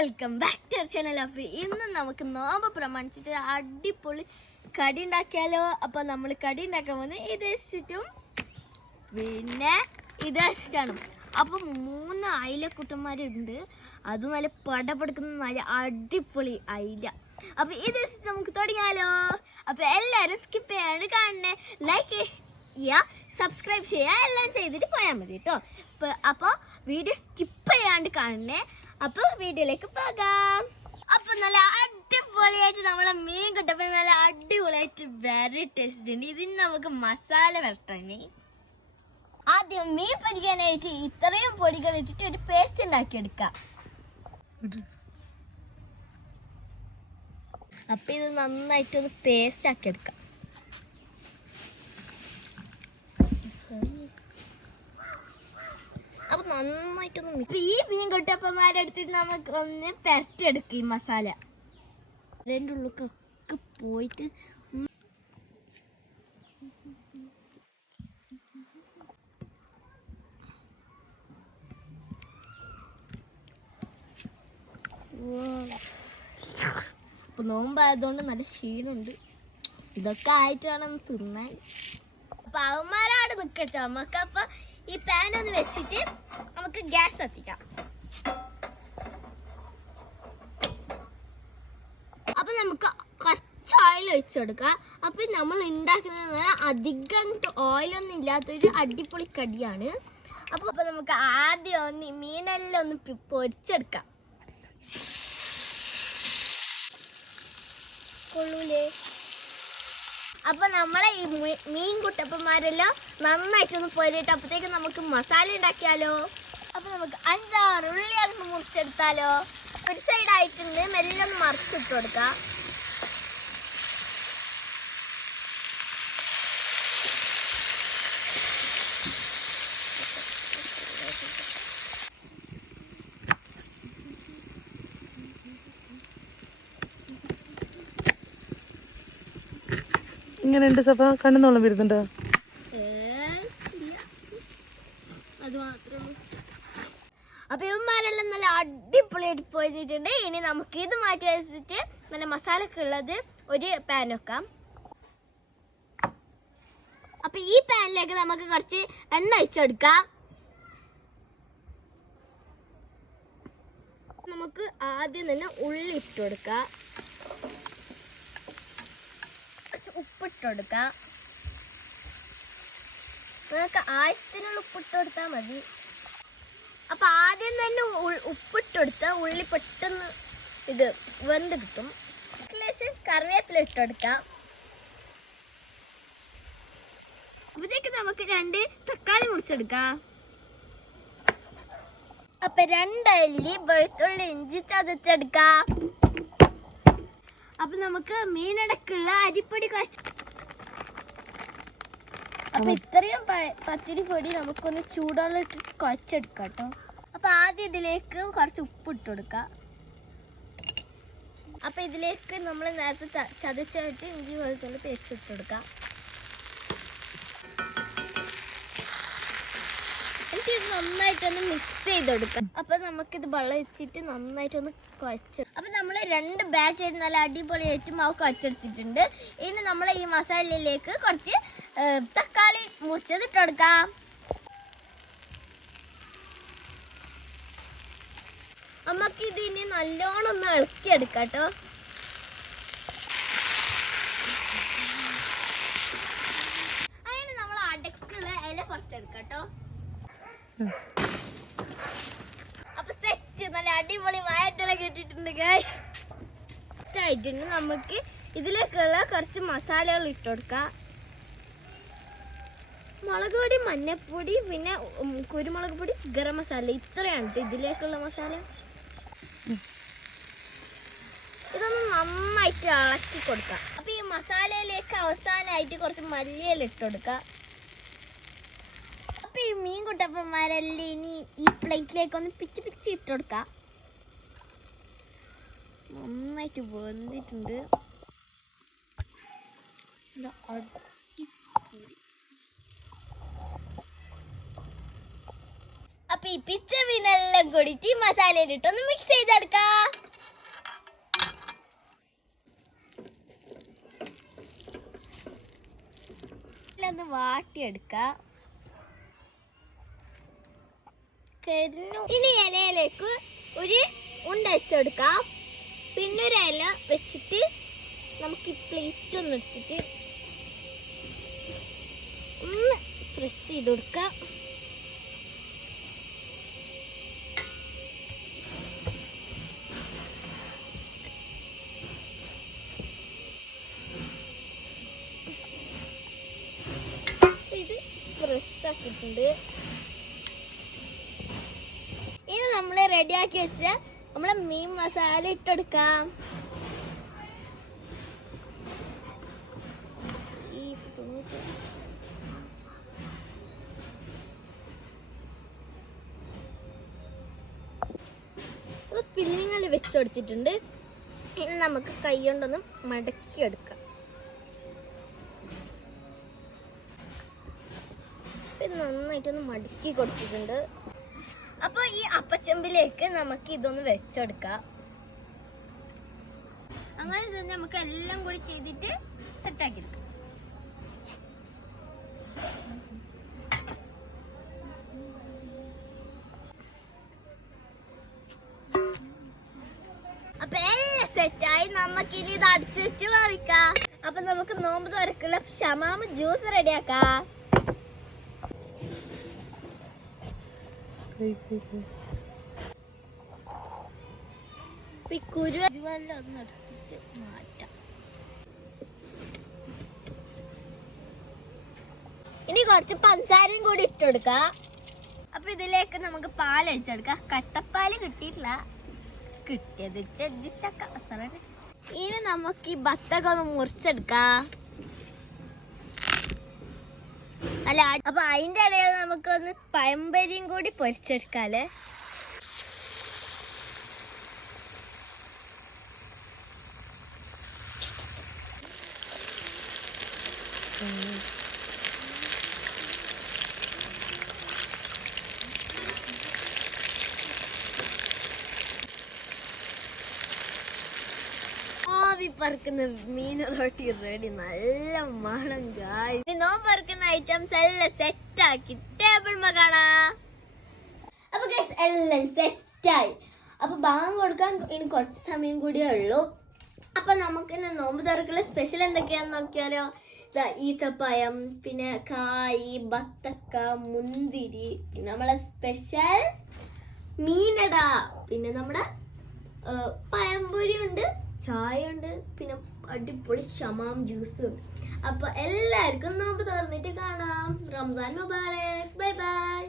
Welcome back to channel. അപ്പോൾ ഇന്ന് നമുക്ക് നോമ്പ് പ്രമാണിച്ചിട്ട് അടിപൊളി കടി ഉണ്ടാക്കിയാലോ. അപ്പോൾ നമ്മൾ കടി ഉണ്ടാക്കാൻ പോകുന്നത് ഇത് വെച്ചിട്ടും പിന്നെ ഇത് വെച്ചിട്ടാണ്. അപ്പം 3 അയിലക്കുട്ടന്മാരുണ്ട്, അതും നല്ല പടപെടുക്കുന്ന നല്ല അടിപൊളി അയില. അപ്പോൾ ഇത് വെച്ചിട്ട് നമുക്ക് തുടങ്ങിയാലോ. അപ്പോൾ എല്ലാവരും സ്കിപ്പ് ചെയ്യാണ്ട് കാണണേ, ലൈക്ക് ചെയ്യുക, സബ്സ്ക്രൈബ് ചെയ്യുക, എല്ലാം ചെയ്തിട്ട് പോയാൽ മതി കേട്ടോ. അപ്പോൾ വീഡിയോ സ്കിപ്പ് ചെയ്യാണ്ട് കാണണേ. അപ്പോൾ വീഡിയോയിലേക്ക് പോകാം. അപ്പോൾ നല്ല അടിപൊളിയായിട്ട് നമ്മളെ മീൻ കിട്ടപ്പോൾ നല്ല അടിപൊളിയായിട്ട് വെരി ടേസ്റ്റ് ഉണ്ട്. ഇതിന് നമുക്ക് മസാല വരട്ടണേ. ആദ്യം മീൻ പൊരിക്കാനായിട്ട് ഇത്രയും പൊടികൾ ഇട്ടിട്ട് ഒരു പേസ്റ്റ് ഉണ്ടാക്കിയെടുക്കാം. അപ്പം ഇത് നന്നായിട്ടൊന്ന് പേസ്റ്റ് ആക്കി എടുക്കാം. അപ്പൊ നന്നായിട്ടൊന്ന് ഈ മീൻ കൊട്ടപ്പന്മാരെടുത്തിട്ട് നമുക്ക് ഒന്ന് പെരട്ടിയെടുക്കാം. ഈ മസാല അതിൻ്റെ ഉള്ളിലൊക്കെ പോയിട്ട് അപ്പൊ നോമ്പായതുകൊണ്ട് നല്ല ക്ഷീണമുണ്ട്. ഇതൊക്കെ ആയിട്ട് വേണം തിന്നാൻ. അപ്പൊ അവന്മാരാട് നിക്കട്ടോ. നമുക്കപ്പൊ ഈ പാൻ ഒന്ന് വെച്ചിട്ട് നമുക്ക് ഗ്യാസ് കത്തിക്കാം. അപ്പൊ നമുക്ക് കുറച്ച് ഓയിൽ ഒഴിച്ചു കൊടുക്കാം. അപ്പൊ നമ്മൾ ഉണ്ടാക്കുന്നത് അധികം ഓയിലൊന്നും ഇല്ലാത്തൊരു അടിപൊളി കടിയാണ്. അപ്പൊ നമുക്ക് ആദ്യം ഒന്ന് മീനെല്ലാം ഒന്ന് പൊരിച്ചെടുക്കാം. കൊള്ളൂലേ? അപ്പൊ നമ്മളെ ഈ മീൻ കുട്ടപ്പന്മാരെല്ലാം നന്നായിട്ടൊന്ന് പൊരിയിട്ട് അപ്പത്തേക്ക് നമുക്ക് മസാല ഉണ്ടാക്കിയാലോ. അപ്പൊ നമുക്ക് 5-6 ഉള്ളി അതൊന്ന് മുറിച്ചെടുത്താലോ. ഒരു സൈഡ് ആയിട്ടുണ്ട്, മെല്ലെ ഒന്ന് മറിച്ചിട്ട് കൊടുക്കാം. ഇങ്ങനെയുണ്ട് സഭ, കണ്ണുന്നോളം വരുന്നുണ്ടോ? അത് മാത്രം. അപ്പൊ ഇവന്മാരെല്ലാം നല്ല അടിപൊളിയായിട്ട് പോയിട്ടുണ്ട്. ഇനി നമുക്ക് ഇത് മാറ്റി വെച്ചിട്ട് നല്ല മസാലക്ക് ഉള്ളത് ഒരു പാൻ വെക്കാം. അപ്പൊ ഈ പാനിലേക്ക് നമുക്ക് കുറച്ച് എണ്ണ ഒഴിച്ചെടുക്കാം. നമുക്ക് ആദ്യം തന്നെ ഉള്ളി ഇട്ട് കൊടുക്കാം, ഉപ്പിട്ട് കൊടുക്കാം. നമുക്ക് ആവശ്യത്തിനുള്ള ഉപ്പിട്ട് കൊടുത്താൽ മതി. അപ്പൊ ആദ്യം തന്നെ ഉപ്പിട്ട് കൊടുത്ത ഉള്ളി പെട്ടെന്ന് ഇത് വെന്ത് കിട്ടും. കറിവേപ്പില ഇട്ട് കൊടുക്കാം. അപ്പത്തേക്ക് നമുക്ക് 2 തക്കാളി മുറിച്ചെടുക്കാം. അപ്പൊ 2 അല്ലി വെളുത്തുള്ളി ഇഞ്ചി ചതച്ചെടുക്കാം. അപ്പൊ നമുക്ക് മീനടക്കുള്ള അരിപ്പൊടി അപ്പൊ ഇത്രയും പത്തിരി പൊടി നമുക്കൊന്ന് ചൂടുവെള്ളം ഇട്ടിട്ട് കുഴച്ചെടുക്കാം കേട്ടോ. അപ്പൊ ആദ്യം ഇതിലേക്ക് കുറച്ച് ഉപ്പ് ഇട്ട് കൊടുക്കാം. അപ്പൊ ഇതിലേക്ക് നമ്മൾ നേരത്തെ ചതച്ചിട്ട് ഇഞ്ചി വെളുത്തുള്ളി പേസ്റ്റ് ഇട്ട് കൊടുക്കാം. എന്നിട്ട് ഇത് നന്നായിട്ടൊന്ന് മിക്സ് ചെയ്ത് കൊടുക്കാം. അപ്പൊ നമുക്കിത് വെള്ളം വെച്ചിട്ട് നന്നായിട്ടൊന്ന് കുഴച്ച്. അപ്പൊ നമ്മൾ 2 ബാച്ച് ആയിട്ട് നല്ല അടിപൊളിയായിട്ട് മാവ് കുഴച്ചെടുത്തിട്ടുണ്ട്. ഇനി നമ്മൾ ഈ മസാലയിലേക്ക് കുറച്ച് തക്കാളി മുറിച്ചത് ഇട്ട് കൊടുക്കാം. നമുക്ക് ഇത് ഇനി നല്ലോണം ഒന്ന് ഇളക്കിയെടുക്കാം കേട്ടോ. അതിന് നമ്മൾ അടക്കുള്ള ഇല പറിച്ചെടുക്കാം കേട്ടോ. അപ്പൊ സെറ്റ് നല്ല അടിപൊളി വായറ്റല കിട്ടിയിട്ടുണ്ട് ഗൈസ്. ആയിട്ടുണ്ട്. നമുക്ക് ഇതിലേക്കുള്ള കുറച്ച് മസാലകൾ ഇട്ട് കൊടുക്കാം. മുളക് പൊടി, മഞ്ഞപ്പൊടി, പിന്നെ കുരുമുളക് പൊടി, ഗരം മസാല, ഇത്രയാണ് ഇതിലേക്കുള്ള മസാല. ഇതൊന്ന് നന്നായിട്ട് ഇളക്കി കൊടുക്കാം. അപ്പൊ ഈ മസാലയിലേക്ക് അവസാനമായിട്ട് കുറച്ച് മല്ലിയില ഇട്ട് കൊടുക്കാം. അപ്പൊ ഈ മീൻ കുട്ടപ്പന്മാരെല്ലാം ഇനി ഈ പ്ലേറ്റിലേക്ക് ഒന്ന് പിച്ച് ഇട്ട് കൊടുക്കാം. നന്നായിട്ട് വെന്തിട്ടുണ്ട്. അപ്പൊ ഈ പിച്ച മീനെല്ലാം കൂടിയിട്ട് ഈ മസാലയിലിട്ടൊന്ന് മിക്സ് ചെയ്തെടുക്കാം. നമുക്കൊന്ന് വാട്ടിയെടുക്കാം. ഇനി ഇലയിലേക്ക് ഒരു ഉണ്ട വെച്ചെടുക്കാം. പിന്നെ ഒരു ഇല വെച്ചിട്ട് നമുക്ക് ഈ പ്ലേറ്റ് ഒന്ന് എടുത്തിട്ട് ഒന്ന് പ്രസ് ചെയ്ത് കൊടുക്കാം. ഇത് പ്രസ് ആക്കിയിട്ടുണ്ട്. ഇനി നമ്മൾ റെഡിയാക്കി വെച്ച നമ്മളെ മീൻ മസാല ഇട്ടെടുക്കാം. ഫില്ലിങ്ങിൽ വെച്ചെടുത്തിട്ടുണ്ട്. ഇനി നമുക്ക് കൈ കൊണ്ടൊന്ന് മടക്കി എടുക്കാം. നന്നായിട്ടൊന്ന് മടക്കി കൊടുത്തിട്ടുണ്ട്. അപ്പൊ ഈ അപ്പച്ചമ്പിലേക്ക് നമുക്ക് ഇതൊന്ന് വെച്ചെടുക്കാം. അങ്ങനെ തന്നെ നമുക്ക് എല്ലാം കൂടി ചെയ്തിട്ട് സെറ്റാക്കി എടുക്കാം. അപ്പൊ എല്ലാം സെറ്റായി. നമുക്ക് ഇനി ഇത് അടിച്ചു വെച്ച് ഭാവിക്കാം. അപ്പൊ നമുക്ക് നോമ്പ് തുറക്കുള്ള ഷമാമ് ജ്യൂസ് റെഡിയാക്കാം. കുരുവെല്ലാം ഒന്ന് എടുത്തിട്ട് മാറ്റാം. ഇനി കുറച്ച് പഞ്ചസാരയും കൂടി ഇട്ടെടുക്കാം. അപ്പൊ ഇതിലേക്ക് നമുക്ക് പാൽ ഒഴിച്ചെടുക്കാം. കട്ടപ്പാല് കിട്ടിയിട്ടില്ല, കിട്ടിയത് അഡ്ജസ്റ്റ് ആക്കാം. അത്ര. ഇനി നമുക്ക് ഈ ബത്തക്ക ഒന്ന് മുറിച്ചെടുക്കാം. അല്ല, അപ്പൊ അതിന്റെ ഇടയിൽ നമുക്കൊന്ന് പഴംപൊരിയും കൂടി പൊരിച്ചെടുക്കാല്ലേ. പറക്കുന്ന മീൻ റൊട്ടി റെഡി. നല്ല മണം ഗായ്സ്. നോമ്പ് പറക്കുന്ന ഐറ്റംസ് എല്ലാം സെറ്റ് ആക്കി ടേബിൾ കാണാം. അപ്പൊ ഗൈസ് എല്ലാം സെറ്റായി. അപ്പൊ ബാങ്ക് കൊടുക്കാൻ ഇനി കുറച്ച് സമയം കൂടിയേ ഉള്ളൂ. അപ്പൊ നമുക്ക് ഇന്ന് നോമ്പ് തുറക്കുള്ള സ്പെഷ്യൽ എന്തൊക്കെയാന്ന് നോക്കിയാലോ. ഈത്തപ്പഴം, പിന്നെ കായ്, ബത്തക്ക, മുന്തിരി, പിന്നെ നമ്മളെ സ്പെഷ്യൽ മീനട, പിന്നെ നമ്മുടെ പഴംപൊരി ഉണ്ട്, ചായ ഉണ്ട്, പിന്നെ അടിപൊളി ഷമാം ജ്യൂസും ഉണ്ട്. അപ്പൊ എല്ലാവർക്കും നോമ്പ് തുറന്നിട്ട് കാണാം. റംസാൻ മുബാറക്. Bye by.